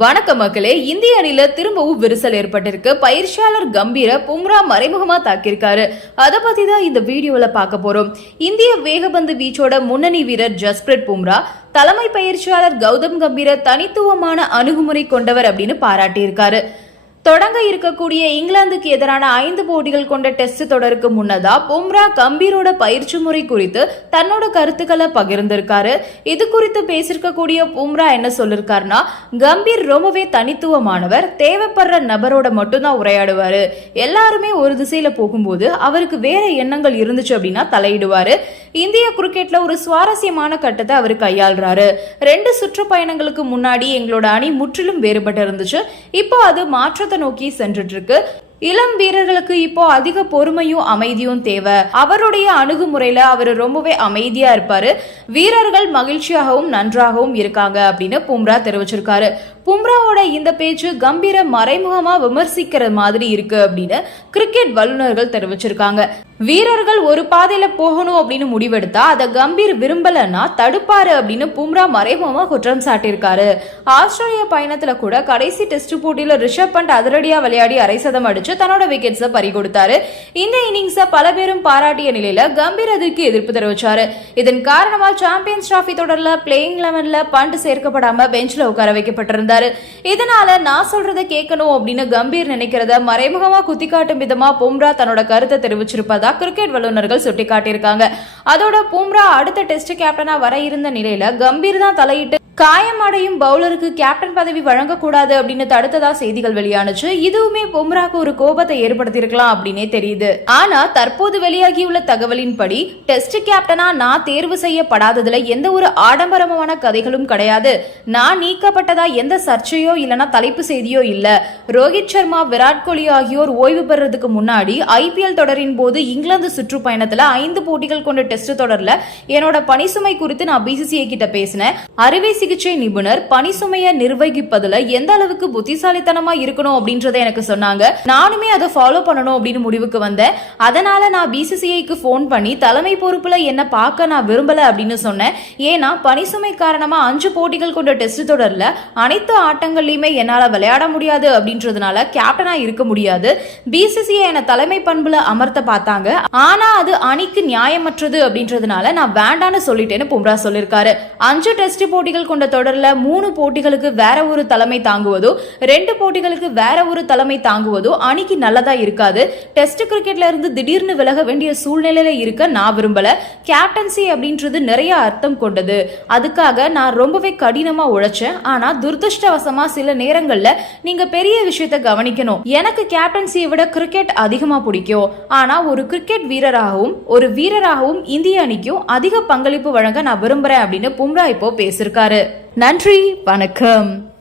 வணக்க மக்களே இந்திய அணியில திரும்பவும் விரிசல் ஏற்பட்டிருக்கு. பயிற்சியாளர் கம்பீர பும்ரா மறைமுகமா தாக்கியிருக்காரு. அதை பத்தி தான் இந்த வீடியோல பார்க்க போறோம். இந்திய வேகபந்து வீச்சோட முன்னணி வீரர் ஜஸ்பிரிட் பும்ரா தலைமை பயிற்சியாளர் கௌதம் கம்பீர தனித்துவமான அணுகுமுறை கொண்டவர் அப்படின்னு பாராட்டியிருக்காரு. தொடங்க இருக்கக்கூடிய இங்கிலாந்துக்கு எதிரான ஐந்து போட்டிகள் கொண்ட டெஸ்ட் தொடருக்கு முன்னதா பும்ரா கம்பீரோட பயிற்சி முறை குறித்து தன்னோட கருத்துக்களை பகிர்ந்திருக்காரு. இது குறித்து பேசியிருக்கக்கூடிய பும்ரா என்ன சொல்லிருக்காருன்னா கம்பீர் ரொம்பவே தனித்துவமானவர் தேவைப்படுற நபரோட மட்டும்தான் உரையாடுவாரு. எல்லாருமே ஒரு திசையில போகும்போது அவருக்கு வேற எண்ணங்கள் இருந்துச்சு அப்படின்னா தலையிடுவாரு. இந்திய கிரிக்கெட்ல ஒரு சுவாரஸ்யமான கட்டத்தை அவர் கையாளுறாரு. ரெண்டு சுற்றுப்பயணங்களுக்கு முன்னாடி எங்களோட அணி முற்றிலும் வேறுபட்டு இருந்துச்சு இப்போ அது மாற்றத்தை நோக்கி சென்றுட்டு இருக்கு இளம் வீரர்களுக்கு இப்போ அதிக பொறுமையும் அமைதியும் தேவை. அவருடைய அணுகுமுறையில அவர் ரொம்பவே அமைதியா இருப்பாரு. வீரர்கள் மகிழ்ச்சியாகவும் நன்றாகவும் இருக்காங்க அப்படின்னு பும்ரா தெரிவிச்சிருக்காரு. பும்ராவோட இந்த பேச்சு கம்பீர மறைமுகமா விமர்சிக்கிற மாதிரி இருக்கு அப்படின்னு கிரிக்கெட் வல்லுநர்கள் தெரிவிச்சிருக்காங்க. வீரர்கள் ஒரு பாதையில போகணும் அப்படின்னு முடிவெடுத்தா அதை கம்பீர் விரும்பலன்னா தடுப்பாரு அப்படின்னு பும்ரா மறைமுகமா குற்றம் சாட்டியிருக்காரு. ஆஸ்திரேலிய பயணத்துல கூட கடைசி டெஸ்ட் போட்டியில ரிஷப் பண்ட் அதிரடியா விளையாடி அரை சதம் அடிச்சு தன்னோட விக்கெட்ஸ பறி கொடுத்தாரு இந்த இன்னிங்ஸ பல பேரும் பாராட்டிய நிலையில கம்பீர் அதுக்கு எதிர்ப்பு தெரிவிச்சாரு. இதன் காரணமா சாம்பியன்ஸ் டிராஃபி தொடர்ல பிளேயிங் லெவன்ல பண்ட் சேர்க்கப்படாம பெஞ்ச்ல உட்கார வைக்கப்பட்டிருந்தாரு. இதனால நான் சொல்றதை கேட்கணும் அப்படின்னு கம்பீர் நினைக்கிறத மறைமுகமா குத்திக்காட்டும் விதமா பும்ரா தன்னோட கருத்தை தெரிவிச்சிருப்பதா கிரிக்கெட் வல்லுநர்கள் சுட்டிக்காட்டியிருக்காங்க. அதோட பும்ரா அடுத்த டெஸ்ட் கேப்டனா வர இருந்த நிலையில கம்பீர் தான் தலையிட்டு காயமடையும் பவுலருக்கு கேப்டன் பதவி வழங்கக்கூடாது அப்படின்னு தடுத்ததா செய்திகள் வெளியானுச்சு. இதுவுமே பும்ராக்கு ஒரு கோபத்தை ஏற்படுத்தியிருக்கலாம் அப்படின்னே தெரியுது. ஆனா தற்போது வெளியாகியுள்ள தகவலின்படி டெஸ்ட் கேப்டனா நான் தேர்வு செய்யப்படாததுல எந்த ஒரு ஆடம்பரமான கதைகளும் கிடையாது. நான் நீக்கப்பட்டதா எந்த சர்ச்சையோ இல்லனா தலைப்பு செய்தியோ இல்ல. ரோஹித் சர்மா விராட் கோலி ஆகியோர் ஓய்வு பெறதுக்கு முன்னாடி ஐபிஎல் தொடரின் போது இங்கிலாந்து சுற்றுப்பயணத்துல ஐந்து போட்டிகள் கொண்ட டெஸ்ட் தொடர்ல என்னோட பணிசுமை குறித்து நான் பிசிசிஐ கிட்ட பேசினேன். அறுவை சிகிச்சை சிகிச்சை நிபுணர் பணிசுமையை நிர்வகிப்பதுல எந்த அளவுக்கு புத்திசாலித்தனமா இருக்கணும் அப்படின்றத எனக்கு சொன்னாங்க. நானுமே அதை ஃபாலோ பண்ணணும் அப்படின்னு முடிவுக்கு வந்தேன். அதனால நான் பிசிசிஐக்கு ஃபோன் பண்ணி தலைமை பொறுப்புல என்ன பார்க்க நான் விரும்பல அப்படின்னு சொன்னேன். ஏன்னா பணிசுமை காரணமா அஞ்சு போட்டிகள் கொண்ட டெஸ்ட் தொடர்ல அனைத்து ஆட்டங்கள்லயுமே என்னால விளையாட முடியாது அப்படின்றதுனால கேப்டனா இருக்க முடியாது. பிசிசிஐ என தலைமை பண்புல அமர்த்த பார்த்தாங்க. ஆனா அது அணிக்கு நியாயமற்றது அப்படின்றதுனால நான் வேண்டான்னு சொல்லிட்டேன்னு பும்ரா சொல்லியிருக்காரு அஞ்சு டெஸ்ட் போட்டிகள் கொண்ட தொடர்ல மூணு போட்டிகளுக்கு வேற ஒரு தலைமை தாங்குவதோ ரெண்டு போட்டிகளுக்கு வேற ஒரு தலைமை தாங்குவதோ அணிக்கு நல்லதா இருக்காது. டெஸ்ட் கிரிக்கெட்ல இருந்து திடீர்னு விலக வேண்டிய சூழ்நிலையில இருக்க நான் விரும்பல. கேப்டன்சி அப்படின்றது நிறைய அர்த்தம் கொண்டது. அதுக்காக நான் ரொம்பவே கடினமா உழைச்சேன். ஆனா துர்திருஷ்டவசமா சில நேரங்கள்ல நீங்க பெரிய விஷயத்த கவனிக்கணும். எனக்கு கேப்டன்சியை விட கிரிக்கெட் அதிகமா பிடிக்கும். ஆனா ஒரு கிரிக்கெட் வீரராகவும் ஒரு வீரராகவும் இந்திய அணிக்கும் அதிக பங்களிப்பு வழங்க நான் விரும்புறேன் அப்படின்னு பும்ரா இப்போ பேசியிருக்காரு. நன்றி வணக்கம்.